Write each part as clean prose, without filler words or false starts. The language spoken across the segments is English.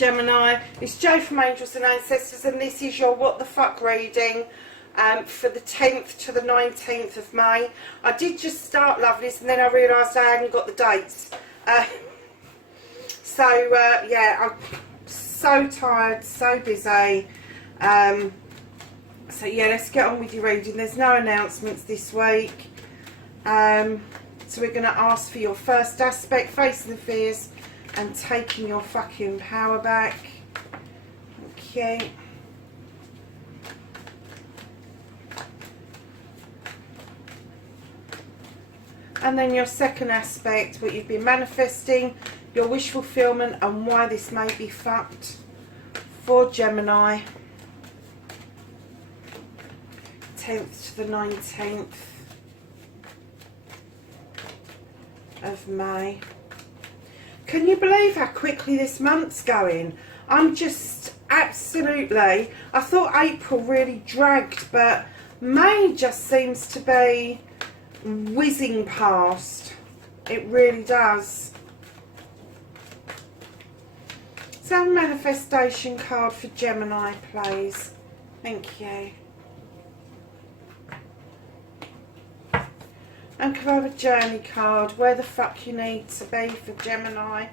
Gemini, it's Jo from Angels and Ancestors, and this is your What the Fuck reading for the 10th to the 19th of May. I did just start, lovelies, and then I realised I hadn't got the dates. Yeah, I'm so tired, so busy. So yeah, let's get on with your reading. There's no announcements this week. So we're going to ask for your first aspect, facing the fears and taking your fucking power back. Okay. And then your second aspect, what you've been manifesting, your wish fulfillment, and why this may be fucked for Gemini. 10th to the 19th of May. Can you believe how quickly this month's going? I'm just absolutely, I thought April really dragged, but May just seems to be whizzing past. It really does. So manifestation card for Gemini, please. Thank you. And can I have a journey card, where the fuck you need to be for Gemini.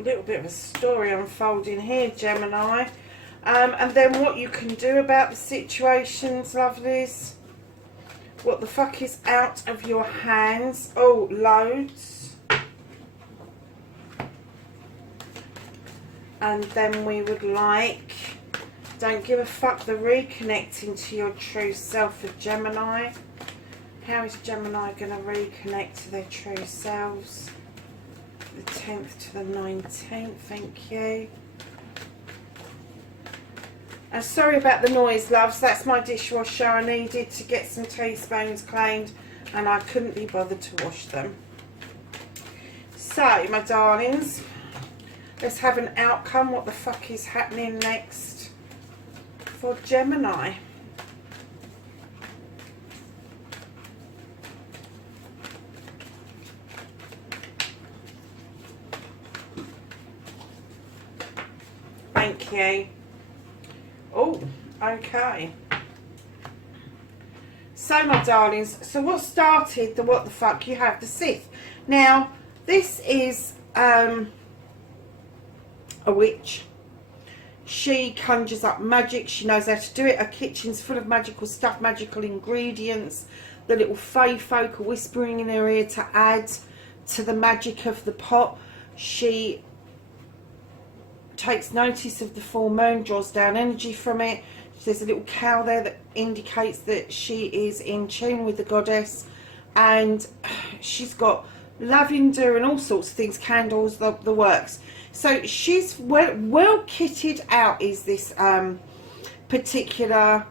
A little bit of a story unfolding here, Gemini. And then what you can do about the situations, lovelies. What the fuck is out of your hands? Oh, loads. And then we would like, don't give a fuck, the reconnecting to your true self of Gemini. How is Gemini going to reconnect to their true selves? The 10th to the 19th, thank you. Sorry about the noise, loves. That's my dishwasher. I needed to get some teaspoons cleaned and I couldn't be bothered to wash them. So, my darlings, let's have an outcome. What the fuck is happening next for Gemini? Thank you. Oh, okay. So, my darlings, so what started the what the fuck? You have the Sith. Now, this is a witch. She conjures up magic. She knows how to do it. Her kitchen's full of magical stuff, magical ingredients. The little fae folk are whispering in her ear to add to the magic of the pot. She takes notice of the full moon, draws down energy from it. There's a little cow there that indicates that she is in tune with the goddess, and she's got lavender and all sorts of things, candles, the works. So she's well kitted out, is this particular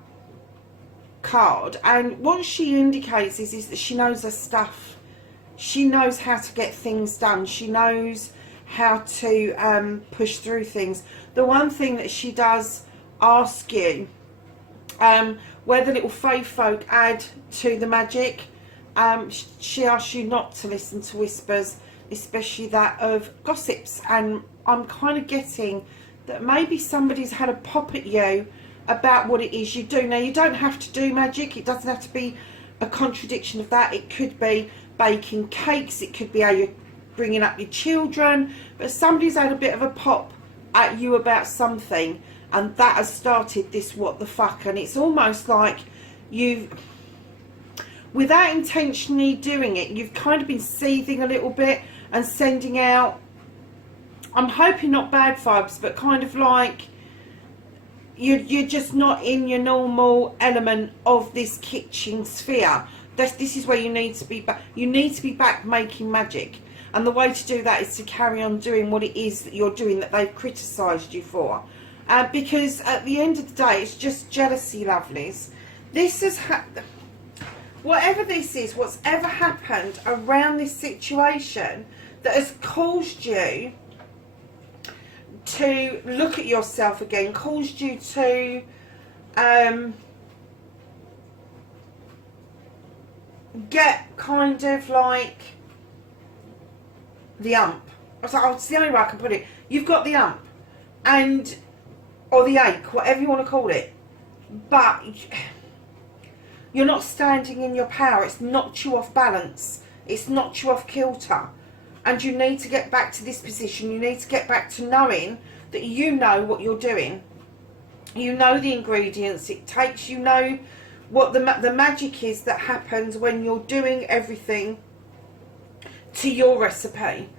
card, and what she indicates is that she knows her stuff. She knows how to get things done. She knows how to push through things. The one thing that she does ask you, where the little fae folk add to the magic, she asks you not to listen to whispers, especially that of gossips. And I'm kind of getting that maybe somebody's had a pop at you about what it is you do. Now, you don't have to do magic. It doesn't have to be a contradiction of that. It could be baking cakes. It could be how you're bringing up your children, but somebody's had a bit of a pop at you about something, and that has started this what the fuck. And it's almost like you've, without intentionally doing it, you've kind of been seething a little bit and sending out, I'm hoping not bad vibes, but kind of like you're just not in your normal element of this kitchen sphere. This is where you need to be back. You need to be back making magic. And the way to do that is to carry on doing what it is that you're doing that they've criticised you for. Because at the end of the day, it's just jealousy, lovelies. This has whatever this is, what's ever happened around this situation that has caused you to look at yourself again, caused you to get kind of like the ump. I was like, oh, it's the only way I can put it. You've got the ump, and or the ache, whatever you want to call it, but you're not standing in your power. It's knocked you off balance. It's knocked you off kilter. And you need to get back to this position. You need to get back to knowing that you know what you're doing. You know the ingredients it takes. You know what the magic is that happens when you're doing everything to your recipe.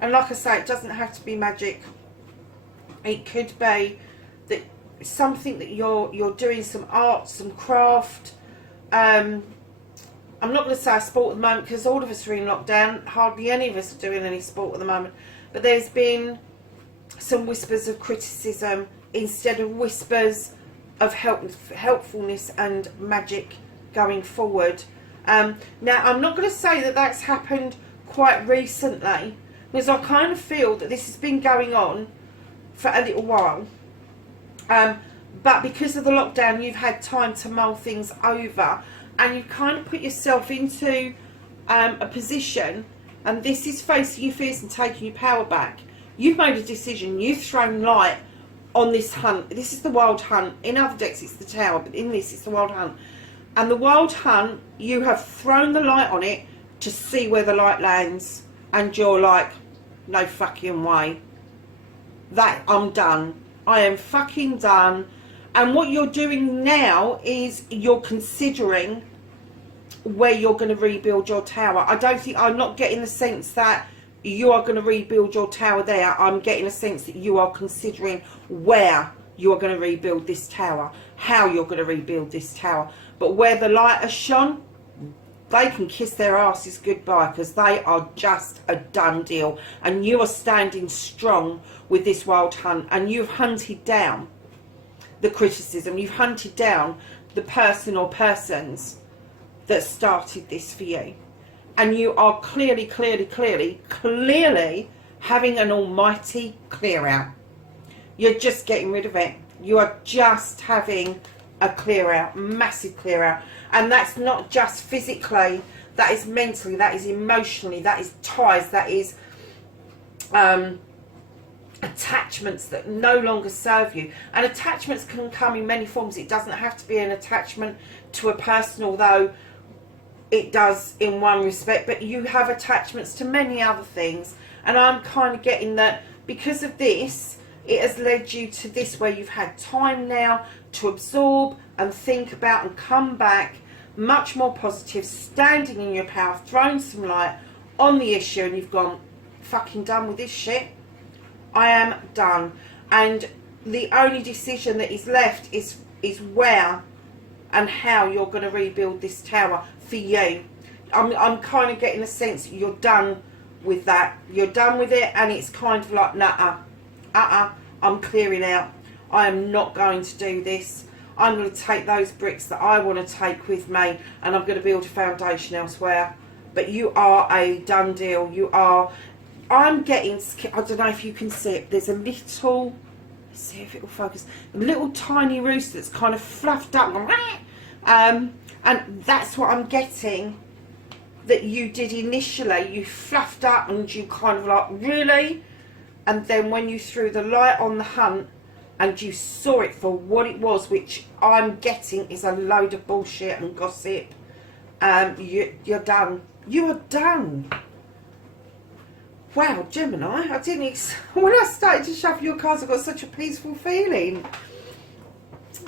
And like I say, it doesn't have to be magic. It could be that something that you're doing, some art, some craft. I'm not going to say sport at the moment because all of us are in lockdown. Hardly any of us are doing any sport at the moment. But there's been some whispers of criticism instead of whispers of helpfulness and magic going forward. Now, I'm not going to say that that's happened quite recently, because I kind of feel that this has been going on for a little while. But because of the lockdown, you've had time to mull things over, and you kind of put yourself into a position, and this is facing your fears and taking your power back. You've made a decision. You've thrown light on this hunt. This is the wild hunt. In other decks it's the tower, but in this it's the wild hunt. And the wild hunt, you have thrown the light on it to see where the light lands, and you're like, no fucking way. That I'm done. I am fucking done. And what you're doing now is you're considering where you're going to rebuild your tower. I'm not getting the sense that you are going to rebuild your tower there. I'm getting a sense that you are considering where you are going to rebuild this tower, how you're going to rebuild this tower. But where the light has shone, they can kiss their asses goodbye, because they are just a done deal. And you are standing strong with this wild hunt, and you've hunted down the criticism. You've hunted down the person or persons that started this for you. And you are clearly having an almighty clear out. You're just getting rid of it. You are just having a clear out, massive clear out. And that's not just physically, that is mentally, that is emotionally, that is ties, that is attachments that no longer serve you. And attachments can come in many forms. It doesn't have to be an attachment to a person, although it does in one respect, but you have attachments to many other things. And I'm kind of getting that because of this, it has led you to this, where you've had time now to absorb and think about and come back much more positive, standing in your power, throwing some light on the issue, and you've gone, fucking done with this shit. I am done. And the only decision that is left is where and how you're going to rebuild this tower for you. I'm kind of getting a sense that you're done with that. You're done with it, and it's kind of like, I'm clearing out. I am not going to do this. I'm going to take those bricks that I want to take with me, and I'm going to build a foundation elsewhere. But you are a done deal. You are. I'm getting, I don't know if you can see it, there's a little, let's see if it will focus, a little tiny rooster that's kind of fluffed up, and that's what I'm getting that you did initially. You fluffed up and you kind of like, really? And then when you threw the light on the hunt and you saw it for what it was, which I'm getting is a load of bullshit and gossip, you're done. You are done. Wow, Gemini, I didn't when I started to shuffle your cards, I got such a peaceful feeling.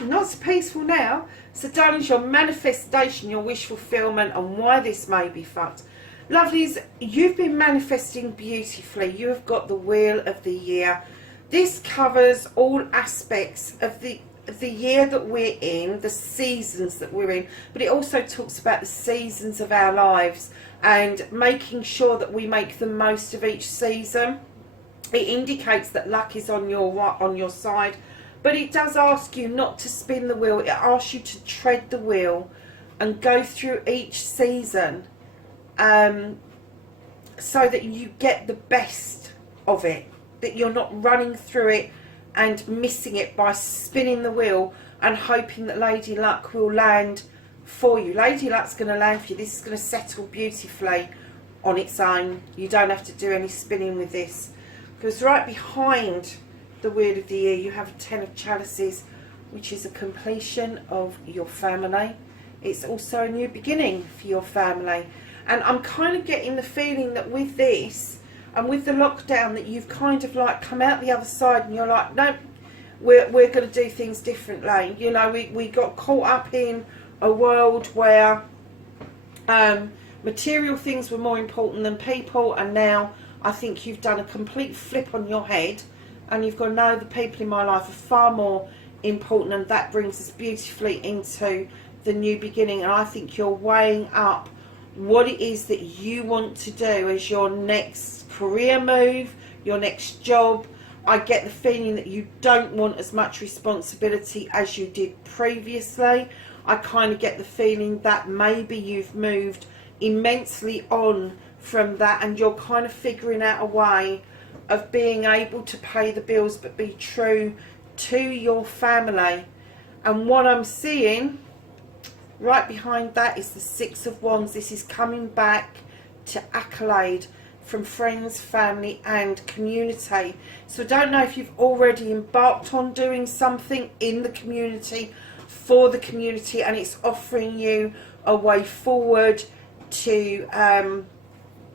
Not so peaceful now. So done is your manifestation, your wish fulfillment, and why this may be fucked. Lovelies, you've been manifesting beautifully. You have got the Wheel of the Year. This covers all aspects of the year that we're in, the seasons that we're in, but it also talks about the seasons of our lives and making sure that we make the most of each season. It indicates that luck is on your side, but it does ask you not to spin the wheel. It asks you to tread the wheel and go through each season so that you get the best of it, that you're not running through it and missing it by spinning the wheel and hoping that Lady Luck will land for you. Lady Luck's going to land for you. This is going to settle beautifully on its own. You don't have to do any spinning with this, because right behind the Wheel of the Year you have a 10 of Chalices, which is a completion of your family. It's also a new beginning for your family. And I'm kind of getting the feeling that with this and with the lockdown that you've kind of like come out the other side and you're like, no, we're going to do things differently. You know, we got caught up in a world where material things were more important than people, and now I think you've done a complete flip on your head and you've got to know the people in my life are far more important, and that brings us beautifully into the new beginning. And I think you're weighing up what it is that you want to do as your next career move, your next job. I get the feeling that you don't want as much responsibility as you did previously. I kind of get the feeling that maybe you've moved immensely on from that and you're kind of figuring out a way of being able to pay the bills but be true to your family. And what I'm seeing right behind that is the Six of Wands. This is coming back to accolade from friends, family and community. So I don't know if you've already embarked on doing something in the community, for the community, and it's offering you a way forward to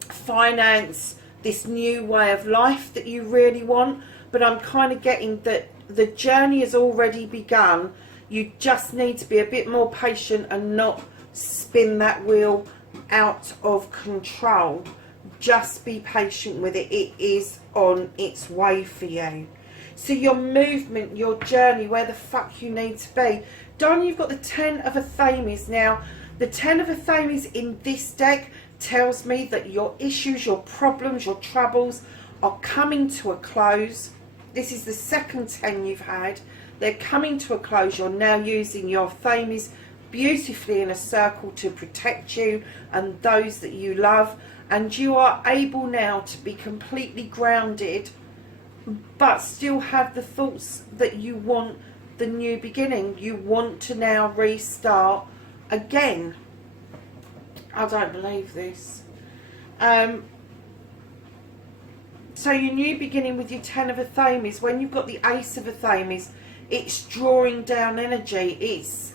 finance this new way of life that you really want. But I'm kind of getting that the journey has already begun. You just need to be a bit more patient and not spin that wheel out of control. Just be patient with it. It is on its way for you. So your movement, your journey, where the fuck you need to be. Don, you've got the 10 of Athames. Now, the 10 of Athames in this deck tells me that your issues, your problems, your troubles are coming to a close. This is the second 10 you've had. They're coming to a close. You're now using your Athames beautifully in a circle to protect you and those that you love. And you are able now to be completely grounded, but still have the thoughts that you want the new beginning. You want to now restart again. I don't believe this. So your new beginning with your 10 of Athames, when you've got the Ace of Athames, it's drawing down energy. It's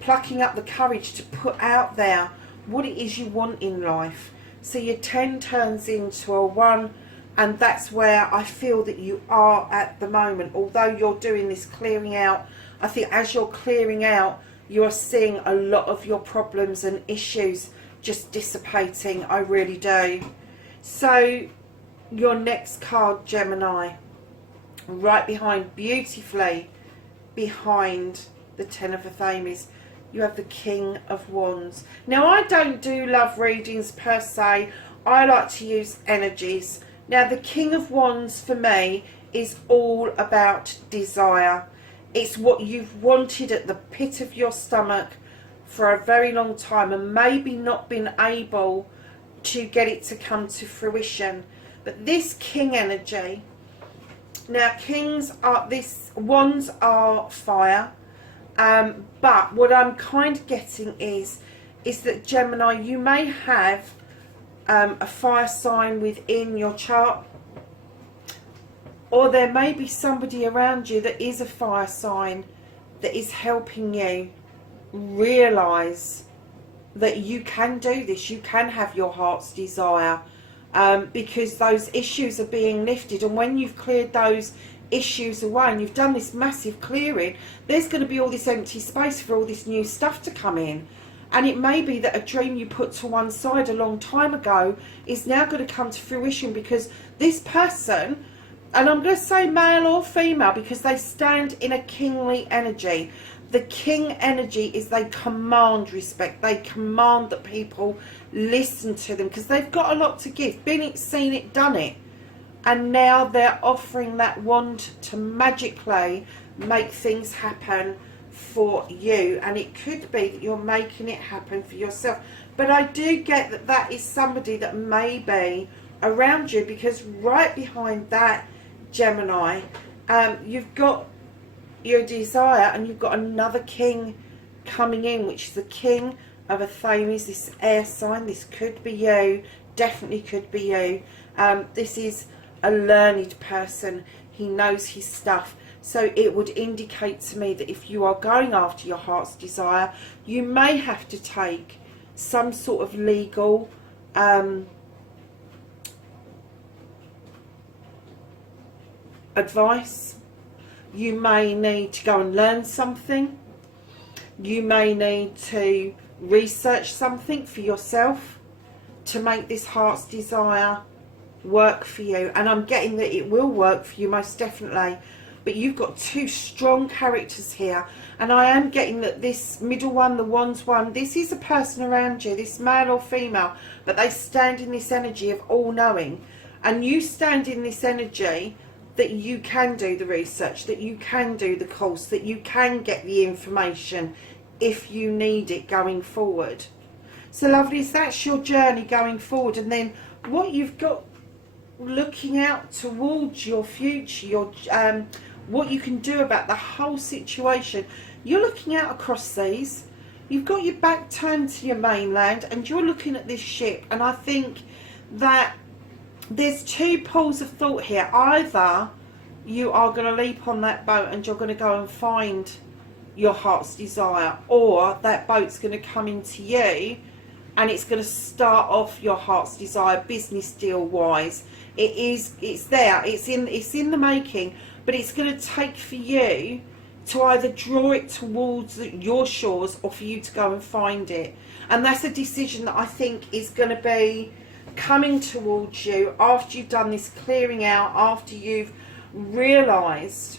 plucking up the courage to put out there what it is you want in life. So your 10 turns into a 1, and that's where I feel that you are at the moment. Although you're doing this clearing out, I think as you're clearing out, you're seeing a lot of your problems and issues just dissipating. I really do. So your next card, Gemini, right behind, beautifully behind the 10 of Athames, you have the King of Wands. Now, I don't do love readings per se. I like to use energies. Now, the King of Wands for me is all about desire. It's what you've wanted at the pit of your stomach for a very long time and maybe not been able to get it to come to fruition. But this King energy, now kings are, wands are fire. But what I'm kind of getting is that Gemini, you may have a fire sign within your chart, or there may be somebody around you that is a fire sign that is helping you realise that you can do this, you can have your heart's desire, because those issues are being lifted. And when you've cleared those issues away and you've done this massive clearing, there's going to be all this empty space for all this new stuff to come in. And it may be that a dream you put to one side a long time ago is now going to come to fruition, because this person, and I'm going to say male or female because they stand in a kingly energy. The king energy is they command respect. They command that people listen to them because they've got a lot to give. Been it, seen it, done it. And now they're offering that wand to magically make things happen for you, and it could be that you're making it happen for yourself. But I do get that that is somebody that may be around you, because right behind that, Gemini, you've got your desire, and you've got another king coming in, which is the King of Athames, this air sign. This could be you, definitely could be you. This is a learned person. He knows his stuff. So it would indicate to me that if you are going after your heart's desire, you may have to take some sort of legal advice. You may need to go and learn something. You may need to research something for yourself to make this heart's desire work for you. And I'm getting that it will work for you, most definitely. But you've got two strong characters here, and I am getting that this middle one, the Wands one, this is a person around you, this male or female, but they stand in this energy of all-knowing, and you stand in this energy that you can do the research, that you can do the course, that you can get the information if you need it going forward. So lovelies, that's your journey going forward. And then what you've got looking out towards your future, your what you can do about the whole situation. You're looking out across seas, you've got your back turned to your mainland, and you're looking at this ship. And I think that there's two pools of thought here. Either you are going to leap on that boat and you're going to go and find your heart's desire, or that boat's going to come into you and it's going to start off your heart's desire business deal wise. It's there, it's in the making, but it's going to take for you to either draw it towards your shores or for you to go and find it. And that's a decision that I think is going to be coming towards you after you've done this clearing out, after you've realised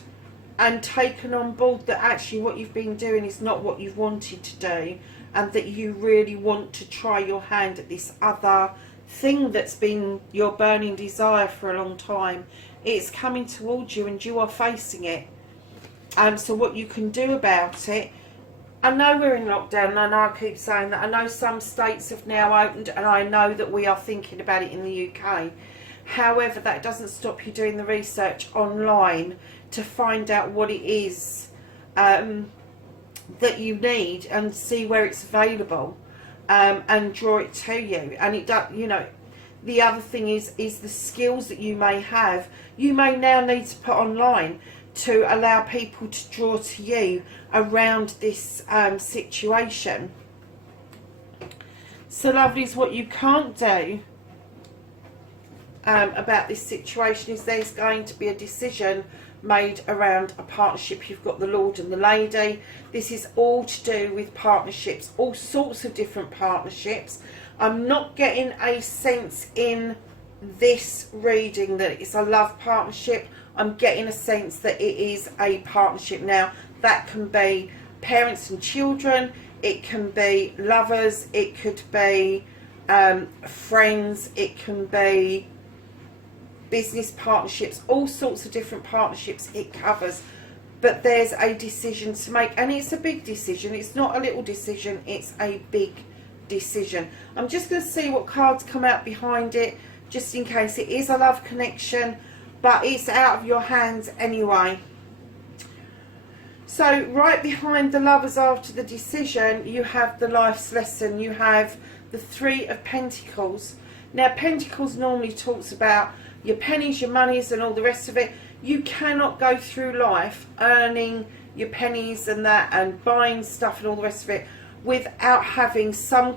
and taken on board that actually what you've been doing is not what you've wanted to do, and that you really want to try your hand at this other thing that's been your burning desire for a long time. It's coming towards you and you are facing it. So what you can do about it, I know we're in lockdown, and I know I keep saying that. I know some states have now opened, and I know that we are thinking about it in the UK. However, that doesn't stop you doing the research online to find out what it is that you need, and see where it's available, and draw it to you. And it does, you know, the other thing is the skills that you may have, you may now need to put online to allow people to draw to you around this situation. So lovelies, what you can't do about this situation is there's going to be a decision made around a partnership. You've got the Lord and the Lady. This is all to do with partnerships, all sorts of different partnerships. I'm not getting a sense in this reading that it's a love partnership. I'm getting a sense that it is a partnership. Now, that can be parents and children, it can be lovers, it could be friends, it can be business partnerships, all sorts of different partnerships it covers. But there's a decision to make, and it's a big decision. It's not a little decision, it's a big decision. I'm just going to see what cards come out behind it, just in case it is a love connection, but it's out of your hands anyway. So right behind the lovers after the decision, you have the life's lesson. You have the Three of Pentacles. Now, Pentacles normally talks about your pennies, your monies, and all the rest of it. You cannot go through life earning your pennies and that, and buying stuff and all the rest of it, without having some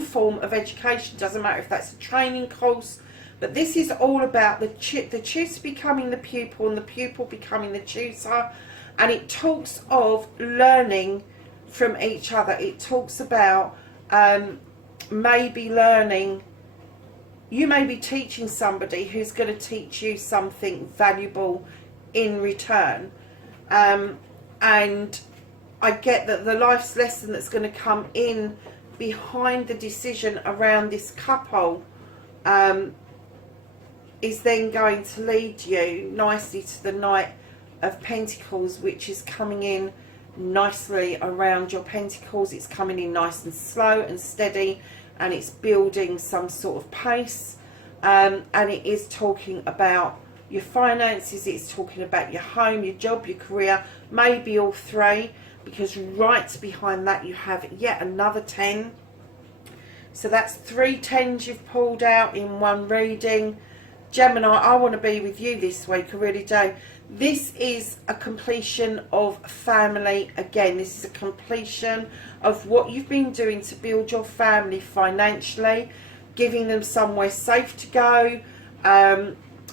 form of education. Doesn't matter if that's a training course, but this is all about the tutor becoming the pupil and the pupil becoming the tutor. And it talks of learning from each other. It talks about maybe learning. You may be teaching somebody who's going to teach you something valuable in return. And I get that the life's lesson that's going to come in behind the decision around this couple is then going to lead you nicely to the Knight of Pentacles, which is coming in nicely around your pentacles. It's coming in nice and slow and steady, and it's building some sort of pace. And it is talking about your finances, it's talking about your home, your job, your career, maybe all three, because right behind that you have yet another 10. So that's 3 10s you've pulled out in one reading. Gemini, I want to be with you this week, I really do. This is a completion of family. Again, this is a completion of what you've been doing to build your family financially, giving them somewhere safe to go,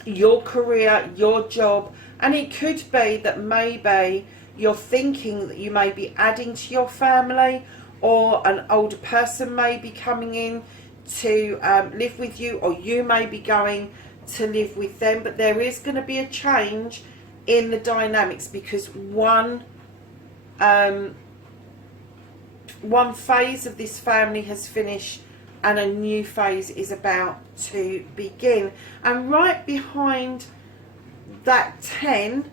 your career, your job. And it could be that maybe you're thinking that you may be adding to your family, or an older person may be coming in to live with you, or you may be going to live with them. But there is going to be a change in the dynamics, because one phase of this family has finished and a new phase is about to begin. And right behind that 10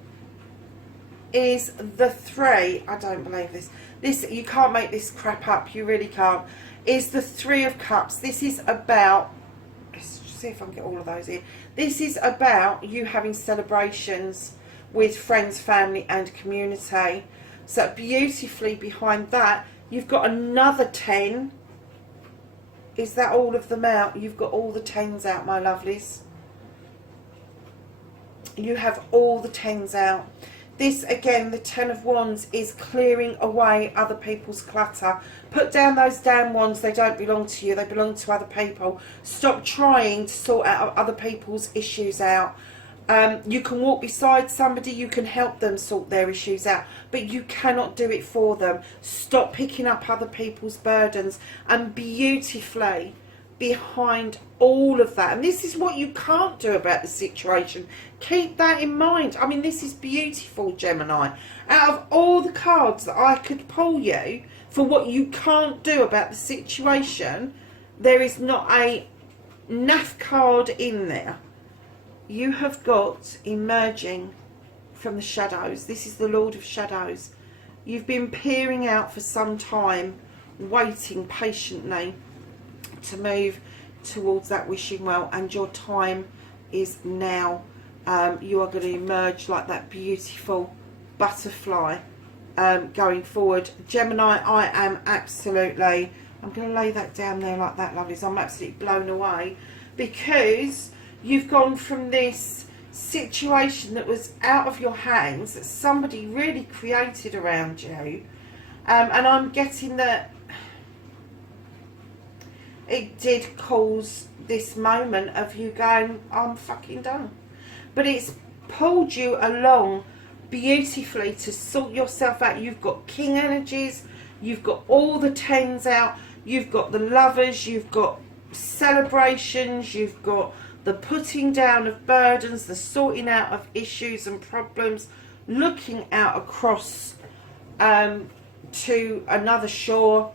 is the 3. I don't believe this, you can't make this crap up, you really can't. Is the 3 of Cups. This is about, let's see if I can get all of those in. This is about you having celebrations with friends, family and community. So beautifully behind that you've got another 10. Is that all of them out? You've got all the 10s out, my lovelies. You have all the 10s out. This, again, the 10 of Wands, is clearing away other people's clutter. Put down those damn wands. They don't belong to you. They belong to other people. Stop trying to sort out other people's issues out. You can walk beside somebody. You can help them sort their issues out. But you cannot do it for them. Stop picking up other people's burdens. And beautifully behind all of that, and this is what you can't do about the situation, keep that in mind. I mean, this is beautiful, Gemini. Out of all the cards that I could pull you for what you can't do about the situation, there is not a naff card in there. You have got emerging from the shadows. This is the Lord of Shadows. You've been peering out for some time, waiting patiently to move towards that wishing well, and your time is now. You are going to emerge like that beautiful butterfly going forward. Gemini, I am absolutely, I'm going to lay that down there like that, lovelies. I'm absolutely blown away, because you've gone from this situation that was out of your hands, that somebody really created around you, and I'm getting that it did cause this moment of you going, I'm fucking done. But it's pulled you along beautifully to sort yourself out. You've got king energies, you've got all the 10s out, you've got the lovers, you've got celebrations, you've got the putting down of burdens, the sorting out of issues and problems, looking out across to another shore.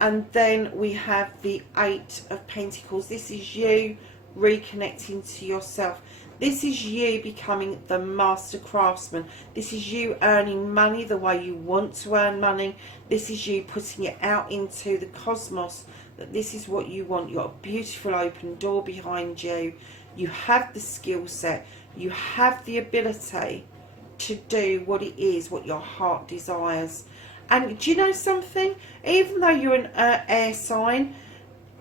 And then we have the 8 of Pentacles. This is you reconnecting to yourself. This is you becoming the master craftsman. This is you earning money the way you want to earn money. This is you putting it out into the cosmos, that this is what you want. You've got a beautiful open door behind you. You have the skill set. You have the ability to do what it is, what your heart desires. And do you know something? Even though you're an air sign,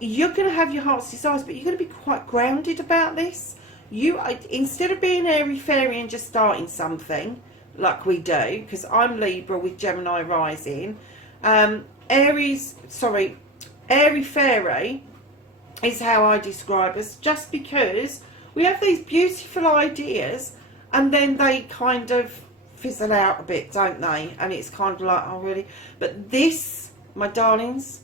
you're going to have your heart's desires, but you're going to be quite grounded about this. You, instead of being airy-fairy and just starting something, like we do, because I'm Libra with Gemini rising, airy-fairy is how I describe us, just because we have these beautiful ideas, and then they kind of fizzle out a bit, don't they? And it's kind of like, oh really? But this, my darlings,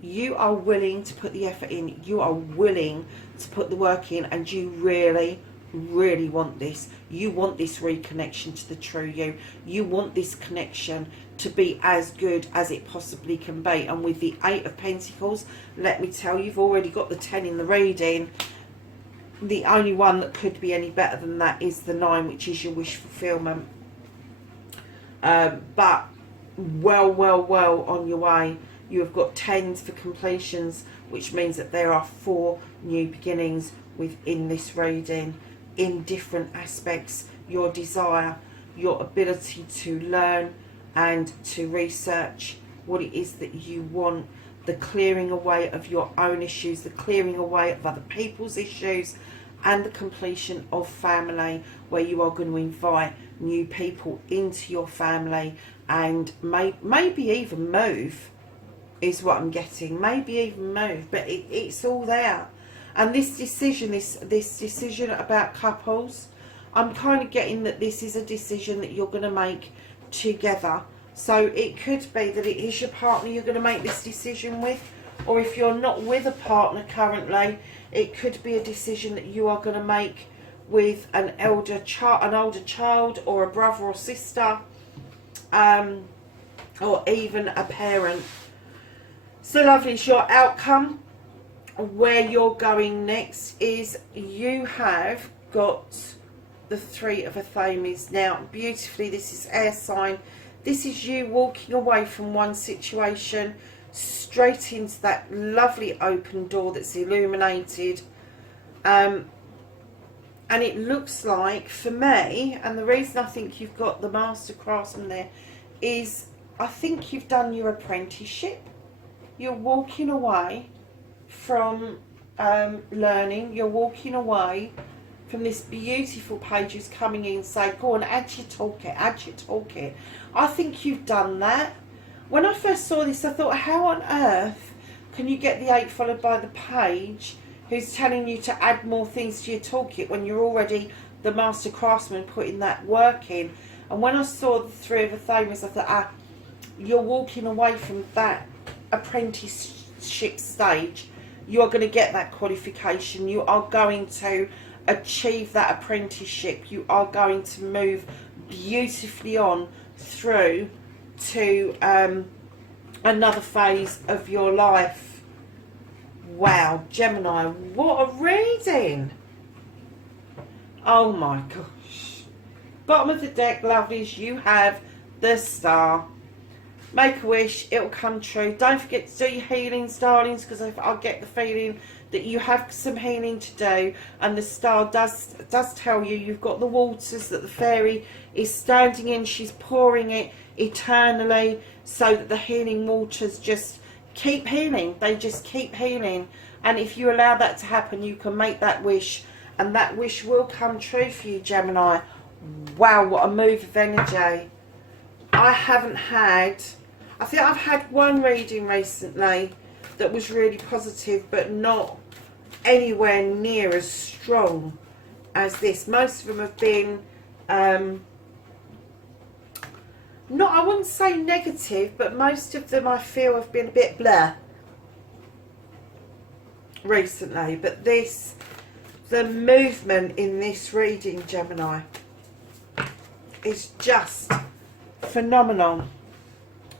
you are willing to put the effort in, you are willing to put the work in, and you really, really want this. You want this reconnection to the true you. You want this connection to be as good as it possibly can be. And with the 8 of Pentacles, let me tell you, you've already got the 10 in the reading. The only one that could be any better than that is the 9, which is your wish fulfillment. But well on your way. You have got 10s for completions, which means that there are 4 new beginnings within this reading in different aspects. Your desire, your ability to learn and to research what it is that you want, the clearing away of your own issues, the clearing away of other people's issues, and the completion of family, where you are going to invite new people into your family and maybe even move, is what I'm getting. Maybe even move, but it's all there. And this decision, this decision about couples, I'm kind of getting that this is a decision that you're going to make together. So it could be that it is your partner you're going to make this decision with, or if you're not with a partner currently, it could be a decision that you are going to make with an older child, or a brother or sister, or even a parent. So lovely. It's your outcome. Where you're going next is you have got the 3 of Athames. Now, beautifully, this is air sign. This is you walking away from one situation straight into that lovely open door that's illuminated. And it looks like, for me, and the reason I think you've got the Master Craftsman there is I think you've done your apprenticeship. You're walking away from learning. You're walking away from this beautiful page who's coming in and say, go on, add your toolkit, add your toolkit. I think you've done that. When I first saw this, I thought, how on earth can you get the 8 followed by the page who's telling you to add more things to your toolkit when you're already the Master Craftsman putting that work in? And when I saw the 3 of Athames, I thought, you're walking away from that apprenticeship stage. You're going to get that qualification. You are going to achieve that apprenticeship. You are going to move beautifully on through to another phase of your life. Wow, Gemini, what a reading. Oh my gosh. Bottom of the deck, lovelies, you have the Star. Make a wish, it'll come true. Don't forget to do your healings, darlings, because I get the feeling that you have some healing to do, and the Star does tell you you've got the waters that the fairy is standing in. She's pouring it eternally so that the healing waters just keep healing. They just keep healing. And if you allow that to happen, you can make that wish, and that wish will come true for you, Gemini. Wow, what a move of energy. I think I've had one reading recently that was really positive, but not anywhere near as strong as this. Most of them have been not, I wouldn't say negative, but most of them I feel have been a bit blah recently. But this, the movement in this reading, Gemini, is just phenomenal.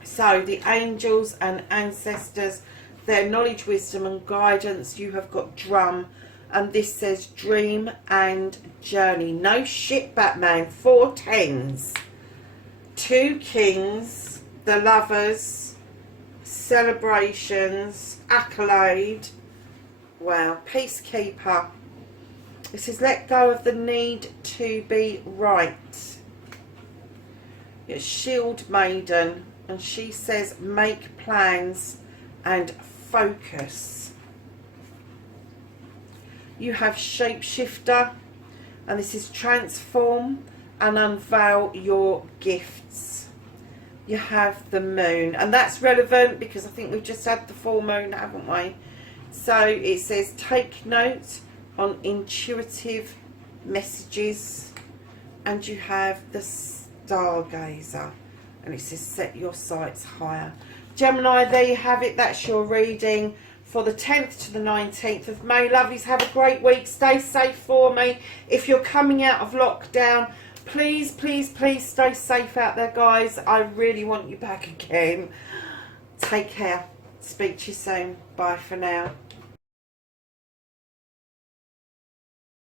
So the angels and ancestors, their knowledge, wisdom and guidance. You have got drum, and this says dream and journey. No shit, Batman. 4 10s, 2 kings, the lovers, celebrations, accolade. Wow, peacekeeper. It says let go of the need to be right. It's shield maiden, and she says make plans and focus. You have shapeshifter, and this is transform and unveil your gifts. You have the moon, and that's relevant because I think we've just had the full moon, haven't we? So it says take note on intuitive messages, and you have the Stargazer, and it says set your sights higher. Gemini, there you have it. That's your reading for the 10th to the 19th of May. Lovelies, have a great week. Stay safe for me. If you're coming out of lockdown, please, please, please stay safe out there, guys. I really want you back again. Take care. Speak to you soon. Bye for now.